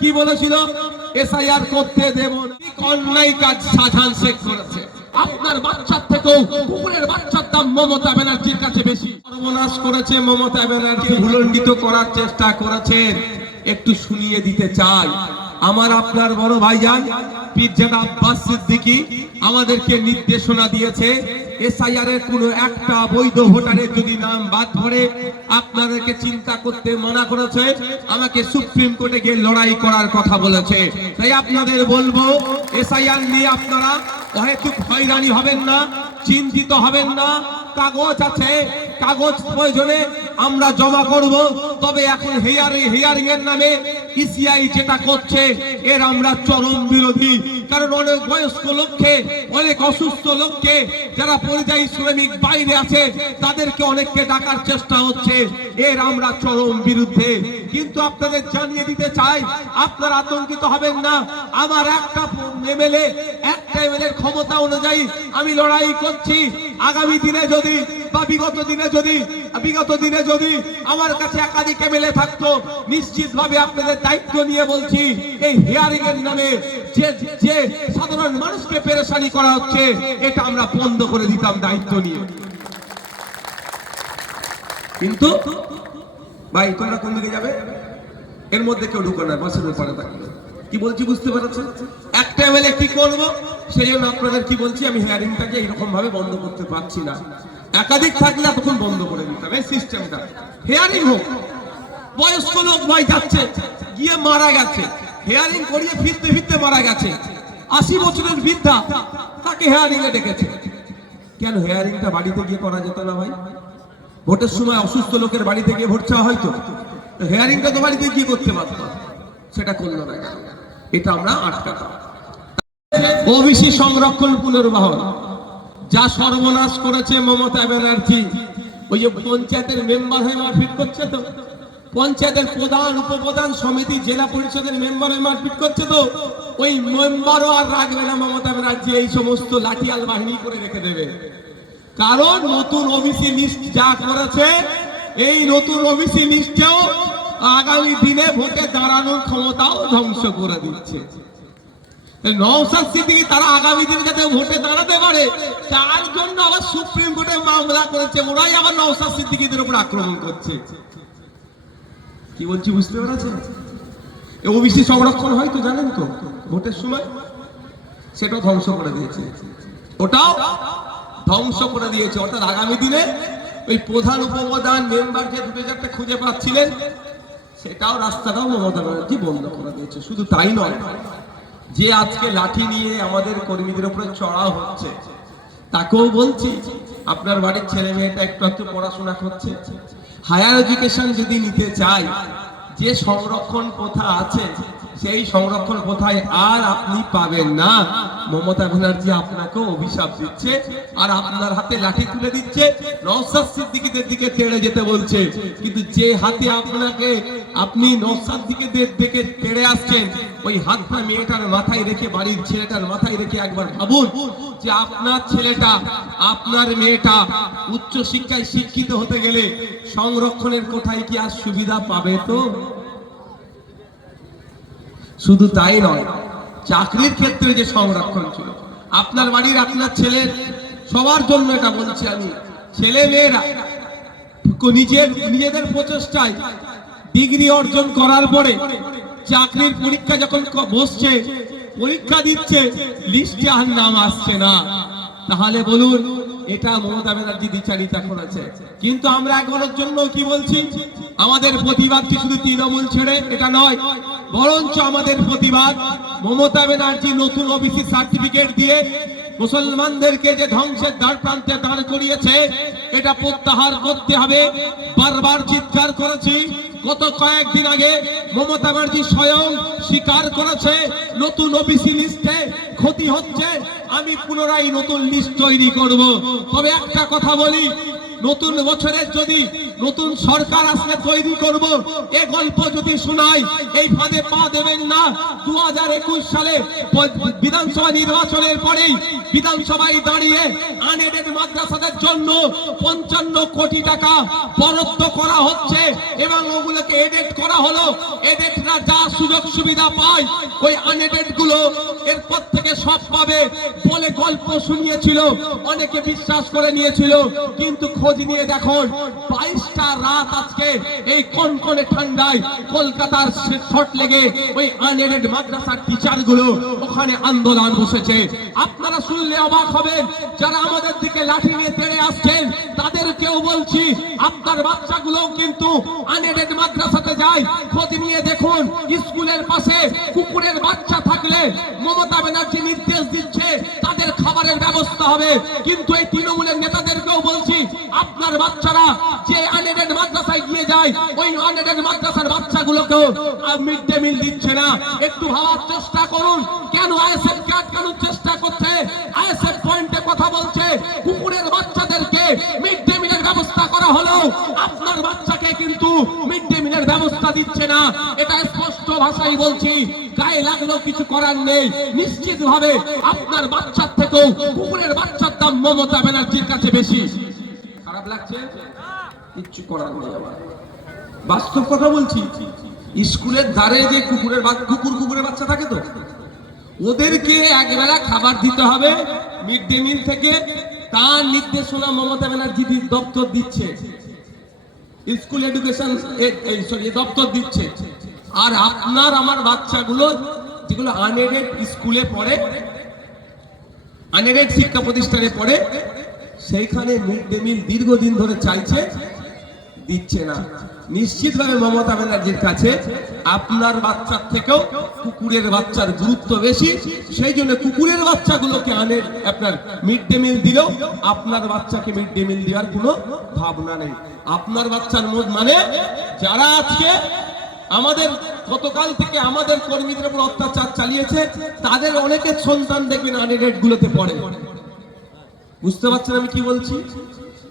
কি বলেছিল? এসআইআর করতে দেব অন্যায় কাজ শেখ করেছে? আপনার বাচ্চার থেকেও কুকুরের বাচ্চার দাম মমতা ব্যানার্জির কাছে বেশি। সর্বনাশ করেছে মমতা ব্যানার্জি। ভুলণ্ডিত করার চেষ্টা করেছেন একটু শুনিয়ে দিতে চাই। আমার আপনার বড় ভাইজান, পীরজাদা আব্বাস সিদ্দিকী আমাদেরকে নির্দেশনা দিয়েছে এসআইআর এর কোনো একটা বৈধ ভোটারের যদি নাম বাদ পড়ে, আপনাদেরকে চিন্তা করতে মানা করেছে, আমাকে সুপ্রিম কোর্টে গিয়ে লড়াই করার কথা বলেছে। তাই আপনাদের বলব, এসআইআর নিয়ে আপনারা অহেতুক হয়রানি হবেন না, চিন্তিত হবেন না, কাগজ আছে কাগজ প্রয়োজনে আমরা জমা করব। তবে এখন হেয়ারিং হেয়ারিং এর নামে ইসিআই যেটা করছে, এর আমরা চরম বিরোধী। কারণ অনেক বয়স্ক লোককে, অনেক অসুস্থ লোককে যারা পরিযায়ী শ্রমিক বাইরে আছে, তাদেরকে অনেককে ডাকার চেষ্টা হচ্ছে। এর আমরা চরম বিরুদ্ধে। কিন্তু আপনাদের জানিয়ে দিতে চাই, আপনারা আতঙ্কিত হবেন না। আমার একটা এমএলএ একটা এমএলএ ক্ষমতা অনুযায়ী আমি লড়াই করছি। আগামী দিনে যদি বা বিগত দিনে যদি, বিগত দিনে যদি আমার কাছে একাধিক এমএলএ থাকতো নিশ্চিত ভাবে আপনাদের দায়িত্ব নিয়ে বলছি, এই হিয়ারিং এর নামে যে যে সাধারণ মানুষকে পেরেশানি করা হচ্ছে, এটা আমরা বন্ধ করে দিতাম দায়িত্ব নিয়ে। কিন্তু, ভাই, তোমরা কোন দিকে যাবে? এর মধ্যে কেউ ঢুকো না, বাসের উপরে থাকলে কি বলছি বুঝতে পারছ? একটা এমএলএ কি করব? সেই জন্য আপনাদের কি বলছি, আমি হেয়ারিংটাকে এইরকম ভাবে বন্ধ করতে পারছি না। একাধিক থাকলে তখন বন্ধ করে দিতাম এই সিস্টেমটা হেয়ারিং হোক, বয়স্ক লোক ভাই যাচ্ছে গিয়ে মারা গেছে। হেয়ারিং করিয়ে ফিরতে ফিরতে মারা গেছে। আশি বছরের বৃদ্ধা, তাকে হেয়ারিং এ ডেকেছে। কেন হেয়ারিংটা বাড়িতে গিয়ে করা যেত না ভাই? ভোটের সময় অসুস্থ লোকের বাড়িতে গিয়ে ভোট চাওয়া হয়তো? হেয়ারিংটা তো বাড়িতে গিয়ে করতে পারতো। সেটা করল না কেন? এটা আমরা আটকাতাম। ওবিসি সংরক্ষণ পুনর্বাহন, যা সর্বনাশ করেছে মমতা ব্যানার্জি। ওই যে পঞ্চায়েতের মেম্বার হয়ে মারপিট করছে তো, পঞ্চায়েতের প্রধান, উপপ্রধান সমিতি, জেলা পরিষদের মেম্বার হয়ে মারপিট করছে তো, ওই মেম্বারও আর রাখবে না মমতা ব্যানার্জি, এই সমস্ত লাঠিয়াল বাহিনী করে রেখে দেবে। কারণ নতুন ওবিসি লিস্ট যা করেছে, এই নতুন ওবিসি লিস্টেও আগামী দিনে ভোটে দাঁড়ানোর ক্ষমতাও ধ্বংস করে দিচ্ছে। তারা আগামী ভোটে দাঁড়াতে পারে, তার জন্য আবার সুপ্রিম কোর্টে মামলা করেছে। ওরাই আবার আক্রমণ করছে। বলছি, বুঝতে ওবিসি সংরক্ষণ হয় তো, জানেন তো? ভোটের সময় সেটাও ধ্বংস করে দিয়েছে। ওটাও ধ্বংস করে দিয়েছে। অর্থাৎ আগামী দিনে ওই প্রধান উপপ্রধান মেম্বার যে দুটো চারটে খুঁজে পাচ্ছিলেন, সেটাও রাস্তাটাও মমতা ব্যানার্জি বন্ধ করে দিয়েছে। শুধু তাই নয় যে আজকে লাঠি নিয়ে আমাদের কর্মীদের উপরে চড়া হচ্ছে, তাকেও বলছি, আপনার বাড়ির ছেলে মেয়েটা একটু একটু পড়াশোনা করছে। হায়ার এডুকেশন যদি নিতে চাই যে সংরক্ষণ প্রথা আছে সেই সংরক্ষণ কোথায় আর আপনি পাবেন না। মমতা ব্যানার্জি আপনাকে অভিশাপ দিচ্ছে আর আপনার হাতে লাঠি তুলে দিচ্ছে। নওসাদ সিদ্দিকীদের দিকে তেড়ে যেতে বলছে। কিন্তু যে হাতে আপনাকে আপনি নওসাদ দিকেদের দিকে তেড়ে আসছেন, ওই হাতটা মেয়েটার মাথায় রেখে, বাড়ির ছেলেটার মাথায় রেখে একবার ভাবুন যে আপনার ছেলেটা, আপনার মেয়েটা উচ্চ শিক্ষায় শিক্ষিত হতে গেলে সংরক্ষণের কোথায় কি আর সুবিধা পাবে তো? শুধু তাই নয়, চাকরির ক্ষেত্রে যে সংরক্ষণ ছিল, আপনার বাড়ির আপনার ছেলের সবার জন্য এটা বলছি আমি, ছেলে মেয়েরা নিজের, নিজেদের প্রচেষ্টায় ডিগ্রি অর্জন করার পরে চাকরির পরীক্ষা যখন বসছে, পরীক্ষা দিচ্ছে, লিস্টে আর নাম আসছে না। তাহলে বলুন এটা মমতা ব্যানার্জি দ্বিচারিতা করেছে। কিন্তু আমরা একবারের জন্য কি বলছি? আমাদের প্রতিবাদ কি শুধু তৃণমূল ছেড়ে? এটা নয়। বরঞ্চ আমাদের প্রতিবাদ মমতা ব্যানার্জি নতুন ওবিসি সার্টিফিকেট দিয়ে মুসলমানদেরকে যে ধ্বংসের দ্বার প্রান্তে দাঁড় করিয়েছে, এটা প্রত্যাহার করতে হবে। বারবার চিৎকার করেছি। গত কয়েকদিন আগে মমতা ব্যানার্জি স্বয়ং স্বীকার করেছে, নতুন ওবিসি লিস্টে ক্ষতি হচ্ছে, আমি পুনরায় নতুন লিস্ট তৈরি করব। তবে একটা কথা বলি নতুন বছরের যদি নতুন সরকার আসলে তৈরি করব, এ গল্প যদি শোনাই, এই ফাঁদে পা দেবেন না। দু সালে বিধানসভা নির্বাচনের পরেই বিধানসভায় দাঁড়িয়ে আনএডেড মাদ্রাসাদের জন্য পঞ্চান্ন কোটি টাকা বরাদ্দ করা হচ্ছে এবং ওগুলোকে এডেট করা হলো। এডেটরা যা সুযোগ সুবিধা সুবিধা পায়, ওই আনএডেডগুলো এরপর থেকে সব পাবে বলে গল্প শুনিয়েছিল, অনেকে বিশ্বাস করে নিয়েছিল, কিন্তু খোঁজ নিয়ে দেখুন, বাইশটা রাত আজকে এই কনকনে ঠান্ডায় কলকাতার শর্ট লেগে ওই আনএডেড মাদ্রাসার টিচারগুলো ওখানে আন্দোলন বসেছে। আপনারা শুনলে অবাক হবেন, যারা আমাদের দিকে লাঠি নিয়ে তেড়ে আসছেন, তাদেরকেও বলছি, আপনার বাচ্চাগুলো কিন্তু আনএডেড মাদ্রাসাতে যায়। খোঁজ নিয়ে দেখুন, স্কুলের পাশে কুকুরের বাচ্চা থাকলে মমতা ব্যানার্জি নির্দেশ দিচ্ছে, তাদের খাবারের ব্যবস্থা হবে। কিন্তু এই তৃণমূলের নেতাদেরকেও বলছি, আপনার বাচ্চারা যে আনএডেড মাদ্রাসায় গিয়ে যায়, ওই আনএডেড মাদ্রাসার বাচ্চাগুলোকেও মিড ডে মিল দিচ্ছে না। একটু ভাবার চেষ্টা করুন। কেন আইএসএফ কে আটকানোর চেষ্টা করছে? আইএসএফ পয়েন্টে কথা বলছে, কুকুরের বাচ্চাদেরকে মিড ডে মিলের ব্যবস্থা করা হলো। আপনার কিন্তু মিলের ব্যবস্থা দিচ্ছে না। এটা স্পষ্ট ভাষায় বলছি, গায়ে লাগলেও কিছু করার নেই। নিশ্চিত ভাবে আপনার বাচ্চার থেকেও কুকুরের বাচ্চার দাম মমতা ব্যানার্জির কাছে বেশি। খারাপ লাগছে? কিচ্ছু করার নেই আমার বাস্তব কথা বলছি, স্কুলের ধারে যে কুকুরের কুকুর কুকুরের বাচ্চা থাকে তো, ওদেরকে একবেলা খাবার দিতে হবে, মিড ডে মিল থেকে তার নির্দেশনা মমতা ব্যানার্জি দপ্তর দিচ্ছে। স্কুল এডুকেশন দপ্তর দিচ্ছে। আর আপনার, আমার বাচ্চাগুলো, যেগুলো আনএডেড স্কুলে পড়ে আনএডেড শিক্ষা প্রতিষ্ঠানে পড়ে, সেইখানে মিড ডে মিল দীর্ঘদিন ধরে চাইছে, দিচ্ছে না। নিশ্চিতভাবে মমতা ব্যানার্জির কাছে আপনার বাচ্চার থেকেও কুকুরের বাচ্চার গুরুত্ব বেশি। সেই জন্য কুকুরের বাচ্চাগুলোকে আনে আপনার মিড ডে মিল দিলেও আপনার বাচ্চাকে মিড ডে মিল দেওয়ার কোনো ভাবনা নেই। আপনার বাচ্চার মত মানে যারা আজকে আমাদের, গতকাল থেকে আমাদের কর্মীদের উপর অত্যাচার চালিয়েছে, তাদের অনেকের সন্তান দেখবেন আনএডেড গুলোতে পড়ে। বুঝতে পারছেন আমি কি বলছি?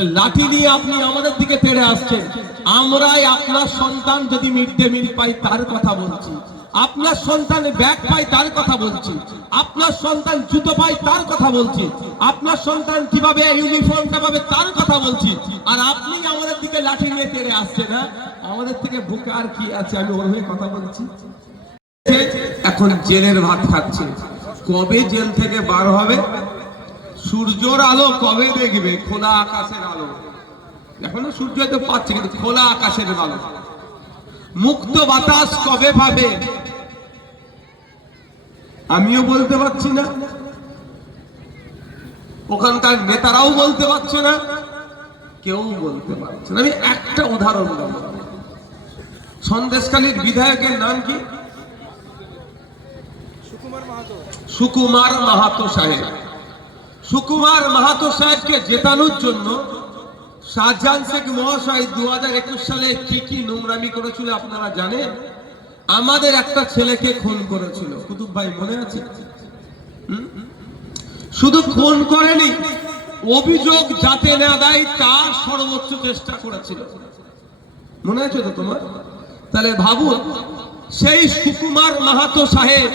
লাঠি নিয়ে আপনি আমাদের দিকে তেড়ে আসছেন। আমরাই আপনার সন্তান যদি মিড ডে মিল পাই, তার কথা বলছি। আপনার সন্তান ব্যাগ পাই তার কথা বলছি। আপনার সন্তান জুতো পাই তার কথা বলছি। আপনার সন্তান কীভাবে ইউনিফর্মটা পাবে, তার কথা বলছি। আর আপনি আমাদের দিকে লাঠি নিয়ে তেড়ে আসছেন না আমাদের থেকে বুকে আর কি আছে, আমি ওর হয়ে কথা বলছি। এখন জেলের ভাত খাচ্ছে। কবে জেল থেকে বার হবে? সূর্যর আলো কবে দেখবে? খোলা আকাশের আলো। এখনও সূর্য তো পাচ্ছে কিন্তু খোলা আকাশের আলো। মুক্ত বাতাস কবে পাবে? আমিও বলতে পারছি না। ওখানকার নেতারাও বলতে পারছে না। কেউ বলতে পারছে না। আমি একটা উদাহরণ দেব। সন্দেশকালীর বিধায়কের নাম কি? সুকুমার মাহাতো সাহেব। সুকুমার মাহাতো সাহেবকে জেতানোর জন্য শাহজাহান শেখ মহাশয় দু হাজার একুশ সালে কি কি নোংরামি করেছিল আপনারা জানেন? আমাদের একটা ছেলেকে খুন করেছিল। কুতুব ভাই, মনে আছে? শুধু খুন করেনি, অভিযোগ যাতে না দেয় তার সর্বোচ্চ চেষ্টা করেছিল। মনে আছে তো তোমার? তাহলে ভাবুন, সেই সুকুমার মাহাতো সাহেব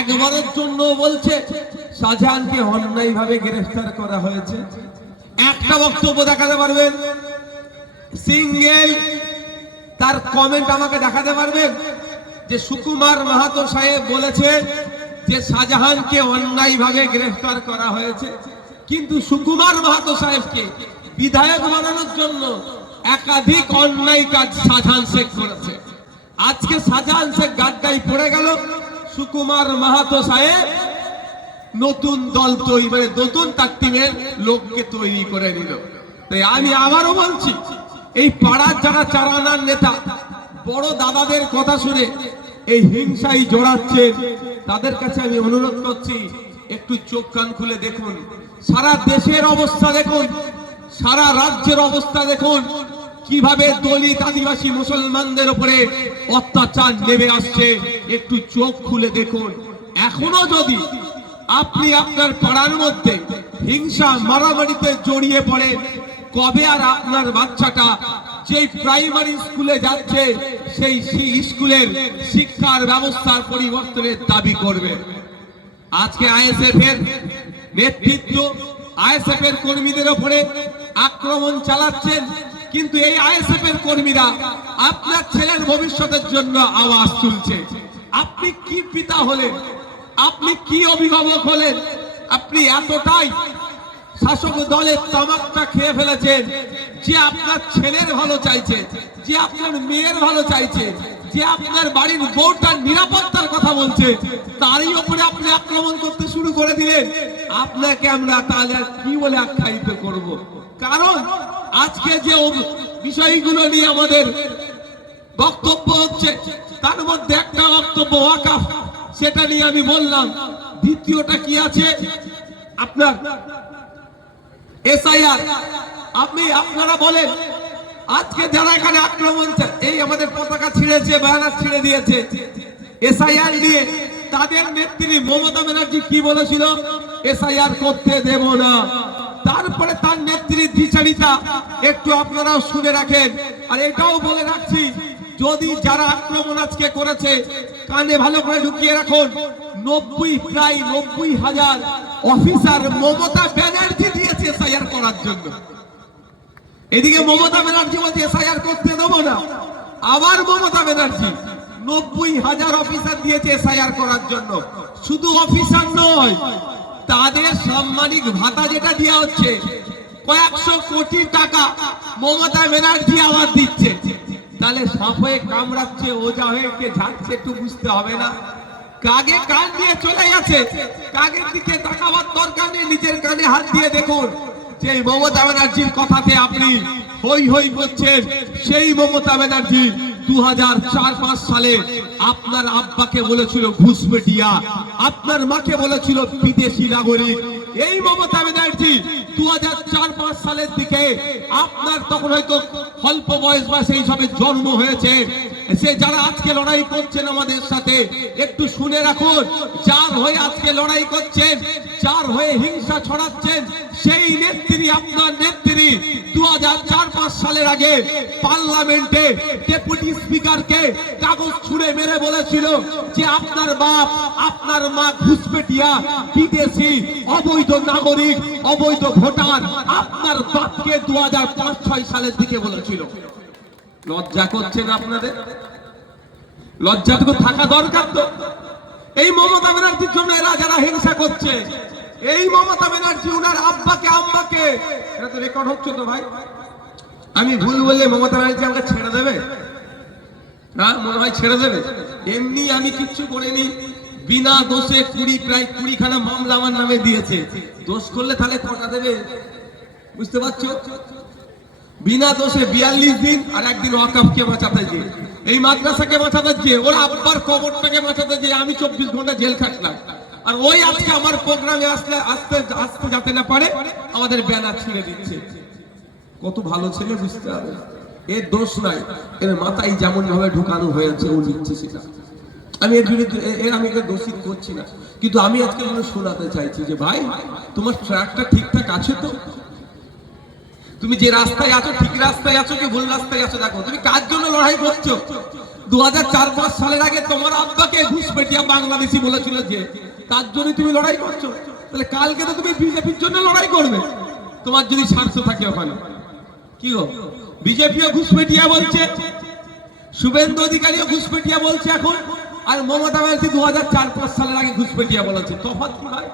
একবারের জন্য বলছে শাহজাহানকে অন্যায় ভাবে গ্রেফতার করা হয়েছে। একটা বক্তব্য দেখাতে পারবেন? সিঙ্গেল তার কমেন্ট আমাকে দেখাতে পারবেন? যে সুকুমার মাহাতো সাহেব বলেছে যে শাহজাহানকে অন্যায় ভাবে গ্রেফতার করা হয়েছে। কিন্তু সুকুমার মাহাতো সাহেবকে বিধায়ক বানানোর জন্য একাধিক অন্যায় কাজ শাহজাহান শেখ করেছে। আজকে শাহজাহান শেখ গাড্ডায় পড়ে গেল। সুকুমার মাহাতো সাহেব নতুন দল তৈরি মানে নতুন তার টিমের লোককে তৈরি করে নিল। তাই আমি আবারও বলছি, এই পাড়ার যারা চারানার নেতা, বড় দাদাদের কথা শুনে এই হিংসাই জোড়াচ্ছে তাদের কাছে আমি অনুরোধ করছি, একটু চোখ কান খুলে দেখুন। সারা দেশের অবস্থা দেখুন, সারা রাজ্যের অবস্থা দেখুন। কীভাবে দলিত আদিবাসী মুসলমানদের উপরে অত্যাচার নেমে আসছে, একটু চোখ খুলে দেখুন। এখনও যদি আপনি আপনার পাড়ার মধ্যে হিংসা মারামারিতে জড়িয়ে পড়ে, কবে আর আপনার বাচ্চাটা যেই প্রাইমারি স্কুলে যাচ্ছে, সেই স্কুলের শিক্ষার ব্যবস্থার পরিবর্তনের দাবি করবে। আজকে আইএসএফ এর নেতৃত্ব, আইএসএফ এর কর্মীদের উপরে আক্রমণ চালাচ্ছেন, কিন্তু এই আইএসএফ এর কর্মীরা আপনার ছেলের ভবিষ্যতের জন্য আওয়াজ তুলছে। আপনি কি পিতা হলেন? আপনি কি অভিভাবক হলেন? আপনি এতটাই শাসক দলের তামাকটা খেয়ে ফেলেছেন যে আপনার ছেলের ভালো চাইছে, যে আপনার মেয়ের ভালো চাইছে, যে আপনার বাড়ির বউটার নিরাপত্তার কথা বলছে, তারই উপরে আপনি আক্রমণ করতে শুরু করে দিলেন। আপনাকে আমরা তাহলে কি বলে আখ্যায়িত করব? কারণ আজকে যে বিষয়গুলো নিয়ে আমাদের বক্তব্য হচ্ছে, তার মধ্যে একটা বক্তব্য, ওয়াকাফ। সেটা নিয়ে আমি বললাম, দ্বিতীয়টা কি আছে? আপনার এসআইআর, আপনি, আপনারা বলেন, আজকে যারা এখানে আক্রমণ এই আমাদের পতাকা ছিঁড়েছে, ব্যানার ছিঁড়ে দিয়েছে, এসআইআর নিয়ে তাদের নেত্রী মমতা ব্যানার্জি কি বলেছিল? এসআইআর করতে দেব না। তারপরে তার নেত্রীর দ্বিচারিতা একটু আপনারাও শুনে রাখেন। আর এটাও বলে রাখছি যদি যারা আক্রমণ আজকে করেছে, কানে ভালো করে ঢুকিয়ে রাখুন। নব্বই প্রায় নব্বই হাজার অফিসার মমতা ব্যানার্জি দিয়েছে এসআইআর করার জন্য। এদিকে মমতা ব্যানার্জি বলছে, এসআইআর করতে দেবো না। আবার মমতা ব্যানার্জি, নব্বই হাজার অফিসার দিয়েছে এসআইআর করার জন্য। শুধু অফিসার নয়, তাদের সাম্মানিক ভাতা যেটা দেওয়া হচ্ছে, কয়েকশো কোটি টাকা মমতা ব্যানার্জি আবার দিচ্ছে। তাহলে সাপ হয়ে কামড়াচ্ছে, ওজা হয়ে কে ঝাড়ছে একটু বুঝতে হবে না। কাগে কান দিয়ে চলে গেছে, কাগের দিকে তাকাবার দরকার নেই, নিজের কানে হাত দিয়ে দেখুন। যে মমতা ব্যানার্জির কথাতে আপনি হই হই করছেন, সেই মমতা ব্যানার্জি দু হাজার চার পাঁচ সালে আপনার আব্বাকে বলেছিল ঘুষপেটিয়া আপনার মাকে বলেছিল বিদেশি নাগরিক। এই মমতা ব্যানার্জি দু হাজার চার পাঁচ সালের দিকে আপনার তখন হয়তো অল্প বয়স বা সেই সবে জন্ম হয়েছে। সে যারা আজকে লড়াই করছেন আমাদের সাথে, একটু শুনে রাখুন, যার হয়ে আজকে লড়াই করছেন, যার হয়ে হিংসা ছড়াচ্ছেন, সেই নেত্রী আপনার নেত্রী দু চার পাঁচ সালের আগে পার্লামেন্টে ডেপুটি স্পিকারকে কাগজ ছুঁড়ে মেরে বলেছিল যে আপনার বাপ, আপনার মা ঘুষপেটিয়া, বিদেশি, অবৈধ নাগরিক, অবৈধ ভোটার আপনার বাপকে দু হাজার পাঁচ ছয় সালের দিকে বলেছিল। লজ্জা করছেন আপনাদের? লজ্জাটুকু থাকা দরকার তো। এই মমতা ব্যানার্জির জন্য এরা যারা হিংসা করছে এই মমতা ব্যানার্জি, উনার আব্বাকে, আম্মাকে। এটা তো রেকর্ড হচ্ছে তো ভাই। আমি ভুল বললে মমতা ব্যানার্জি আমাকে ছেড়ে দেবে? হ্যাঁ মনে হয় ছেড়ে দেবে। এমনি আমি কিচ্ছু করিনি। বিনা দোষে কুড়ি, প্রায় কুড়ি খানা মামলা আমার নামে দিয়েছে। দোষ করলে তাহলে কটা দেবে? বুঝতে পারছ? বিনা দোষে বিয়াল্লিশ দিন আর একদিন ওয়াকাফকে বাঁচাতে যে। এই মাদ্রাসাকে বাঁচাতে যে, ওর আব্বার কবরটাকে বাঁচাতে যে, আমি চব্বিশ ঘণ্টা জেল খাটলাম। আর ওই আজকে আমার প্রোগ্রামে আসলে আসতে আসতে যাতে না পারে, আমাদের ব্যানার ছিঁড়ে দিচ্ছে। কত ভালো ছেলে বুঝতে হবে এর দোষ নাই। এর মাথায় যেমন ভাবে ঢুকানো হয়েছে, ও নিচ্ছে সেটা। আমি এর বিরুদ্ধে এর আমি দোষিত করছি না। কিন্তু আমি আজকে মনে শোনাতে চাইছি যে, ভাই, তোমার ট্র্যাকটা ঠিকঠাক আছে তো? তুমি যে রাস্তায় আছো, ঠিক রাস্তায় আছো কি ভুল রাস্তায় আছো? দেখো, তুমি কার জন্য লড়াই করছ? দু হাজার চার পাঁচ সালের আগে তোমার আব্বাকে ঘুষপেটিয়া বাংলাদেশি বলেছিল যে তার জন্য তুমি লড়াই করছ। তাহলে কালকে তো তুমি বিজেপির জন্য লড়াই করবে। তোমার যদি স্বার্থ থাকে ওখানে। কি গো? বিজেপিও ঘুষপেটিয়া বলছে। শুভেন্দু অধিকারীও ঘুষপেটিয়া বলছে এখন। আর মমতা ব্যানার্জি দু হাজার চার পাঁচ সালের আগে ঘুষপেটিয়া বলেছে। তফাৎ কি ভাই?